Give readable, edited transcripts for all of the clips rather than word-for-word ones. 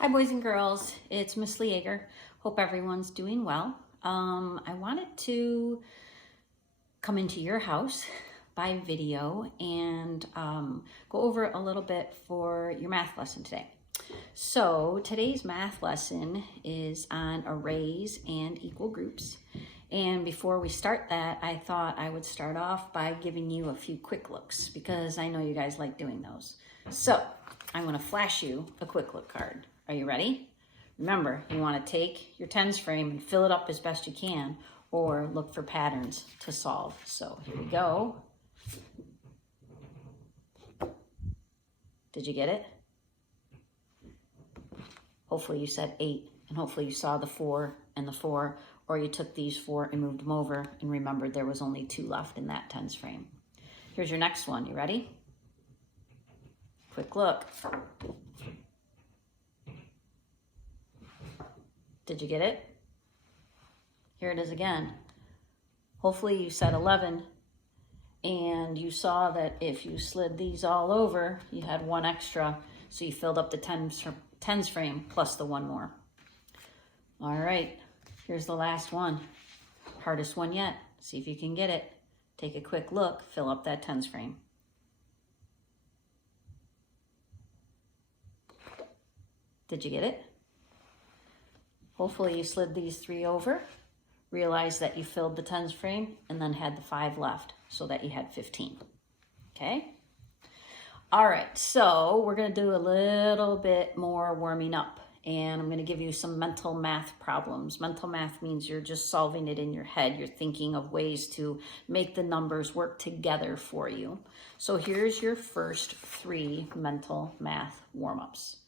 Hi boys and girls, it's Miss Leager. Hope everyone's doing well. I wanted to come into your house by video and go over a little bit for your math lesson today. So today's math lesson is on arrays and equal groups. And before we start that, I thought I would start off by giving you a few quick looks because I know you guys like doing those. So I'm going to flash you a quick look card. Are you ready? Remember, you want to take your tens frame and fill it up as best you can, or look for patterns to solve. So here we go. Did you get it? Hopefully you said 8, and hopefully you saw the 4 and the 4, or you took these 4 and moved them over and remembered there was only 2 left in that tens frame. Here's your next one. You ready? Quick look. Did you get it? Here it is again. Hopefully you said 11 and you saw that if you slid these all over, you had 1 extra, so you filled up the tens frame plus the 1 more. All right, here's the last one. Hardest one yet. See if you can get it. Take a quick look, fill up that tens frame. Did you get it? Hopefully you slid these 3 over, realized that you filled the tens frame, and then had the 5 left so that you had 15. Okay? All right, so we're going to do a little bit more warming up, and I'm going to give you some mental math problems. Mental math means you're just solving it in your head. You're thinking of ways to make the numbers work together for you. So here's your first 3 mental math warm-ups.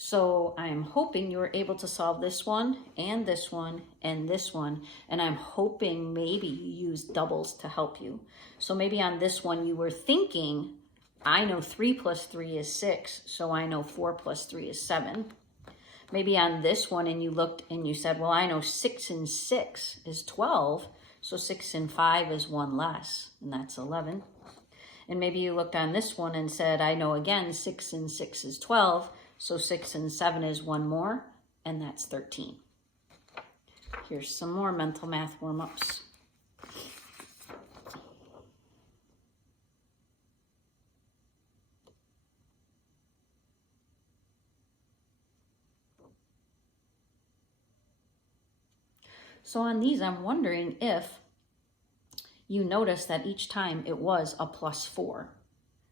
So I'm hoping you were able to solve this one and this one and this one, and I'm hoping maybe you use doubles to help you. So maybe on this one you were thinking, I know 3 plus 3 is 6, so I know 4 plus 3 is 7. Maybe on this one and you looked and you said, well, I know 6 and 6 is 12, so 6 and 5 is 1 less, and that's 11. And maybe you looked on this one and said, I know again 6 and 6 is 12, so 6 and 7 is 1 more, and that's 13. Here's some more mental math warm-ups. So on these, I'm wondering if you notice that each time it was a plus 4,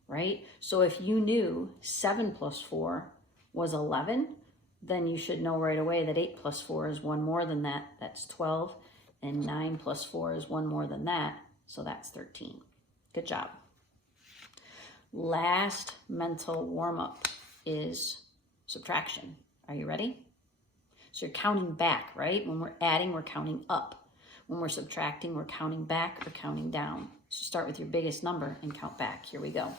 right? So if you knew 7 plus 4 was 11, then you should know right away that 8 plus 4 is 1 more than that. That's 12. And 9 plus 4 is 1 more than that. So that's 13. Good job. Last mental warm-up is subtraction. Are you ready? So you're counting back, right? When we're adding, we're counting up. When we're subtracting, we're counting back or counting down. So start with your biggest number and count back. Here we go.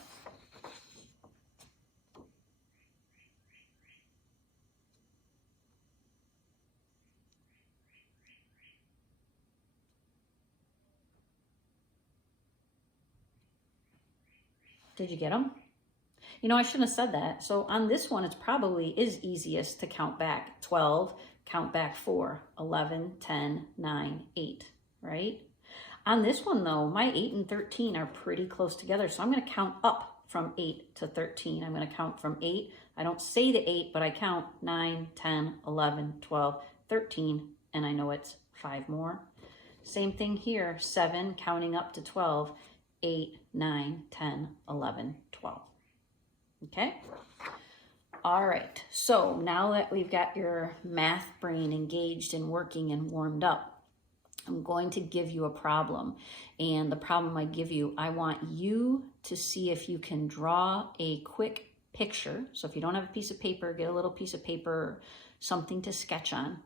Did you get them? You know, I shouldn't have said that. So on this one, it's probably is easiest to count back 12, count back 4, 11, 10, 9, 8, right? On this one though, my 8 and 13 are pretty close together. So I'm going to count up from 8 to 13. I'm going to count from 8. I don't say the 8, but I count 9, 10, 11, 12, 13, and I know it's 5 more. Same thing here, 7 counting up to 12, 8, 9, 10, 11, 12. Okay? All right, so now that we've got your math brain engaged and working and warmed up, I'm going to give you a problem. And the problem I give you, I want you to see if you can draw a quick picture. So if you don't have a piece of paper, get a little piece of paper, something to sketch on.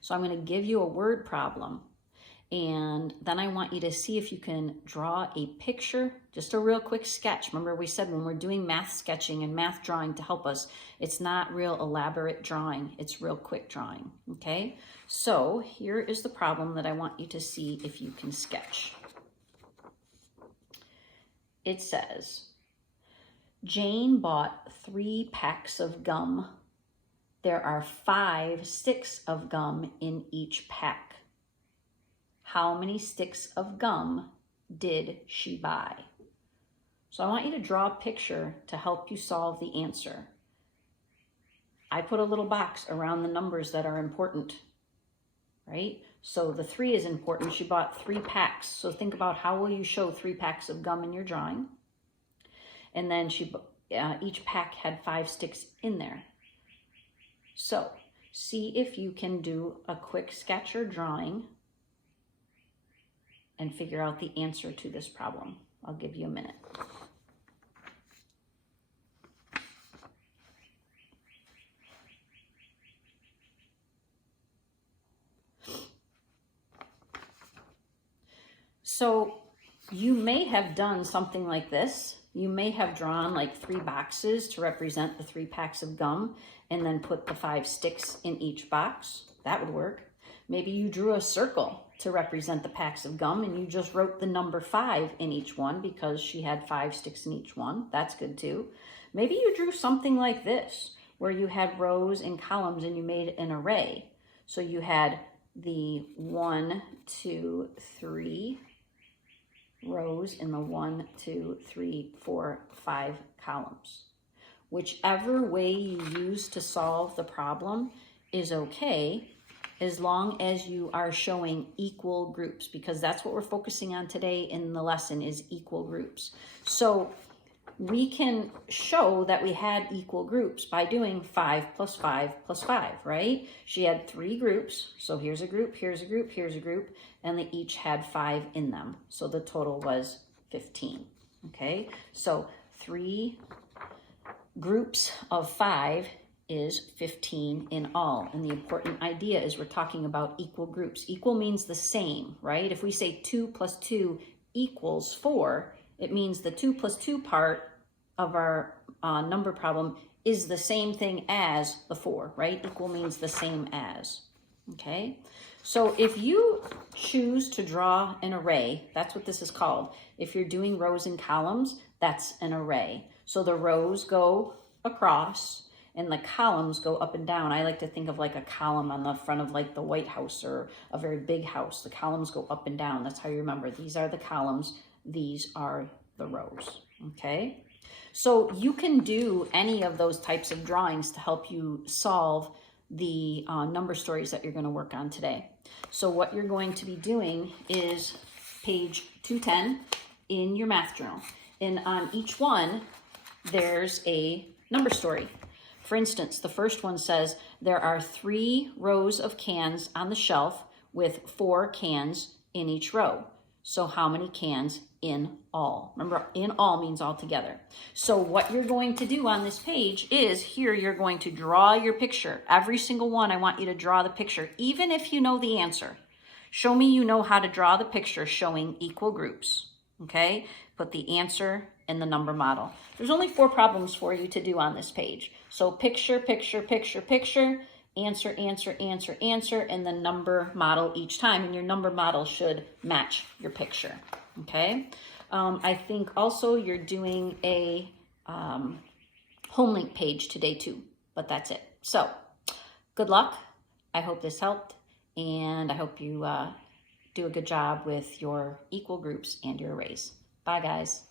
So I'm going to give you a word problem. And then I want you to see if you can draw a picture, just a real quick sketch. Remember we said when we're doing math sketching and math drawing to help us, it's not real elaborate drawing, it's real quick drawing, okay? So here is the problem that I want you to see if you can sketch. It says, Jane bought 3 packs of gum. There are 5 sticks of gum in each pack. How many sticks of gum did she buy? So I want you to draw a picture to help you solve the answer. I put a little box around the numbers that are important, right? So the 3 is important. She bought 3 packs. So think about how will you show 3 packs of gum in your drawing? And then each pack had 5 sticks in there. So see if you can do a quick sketch or drawing and figure out the answer to this problem. I'll give you a minute. So you may have done something like this. You may have drawn like 3 boxes to represent the 3 packs of gum and then put the 5 sticks in each box. That would work. Maybe you drew a circle to represent the packs of gum and you just wrote the number 5 in each one because she had 5 sticks in each one. That's good too. Maybe you drew something like this where you had rows and columns and you made an array. So you had the 1, 2, 3 rows in the 1, 2, 3, 4, 5 columns. Whichever way you use to solve the problem is okay, as long as you are showing equal groups, because that's what we're focusing on today in the lesson is equal groups. So we can show that we had equal groups by doing 5 plus 5 plus 5, right? She had 3 groups. So here's a group, here's a group, here's a group, and they each had 5 in them. So the total was 15, okay? So 3 groups of 5 is 15 in all. And the important idea is we're talking about equal groups. Equal means the same, right? If we say 2 plus 2 equals 4, it means the 2 plus 2 part of our number problem is the same thing as the 4, right? Equal means the same as, okay? So if you choose to draw an array, that's what this is called. If you're doing rows and columns, that's an array. So the rows go across and the columns go up and down. I like to think of like a column on the front of like the White House or a very big house. The columns go up and down. That's how you remember. These are the columns. These are the rows, okay? So you can do any of those types of drawings to help you solve the number stories that you're going to work on today. So what you're going to be doing is page 210 in your math journal. And on each one, there's a number story. For instance, the first one says there are 3 rows of cans on the shelf with 4 cans in each row. So how many cans in all? Remember, in all means all together. So what you're going to do on this page is here you're going to draw your picture. Every single one, I want you to draw the picture, even if you know the answer. Show me you know how to draw the picture showing equal groups, okay? Put the answer in the number model. There's only 4 problems for you to do on this page. So picture, picture, picture, picture, answer, answer, answer, answer, and the number model each time. And your number model should match your picture, okay? I think also you're doing a home link page today too, but that's it. So good luck. I hope this helped, and I hope you do a good job with your equal groups and your arrays. Bye, guys.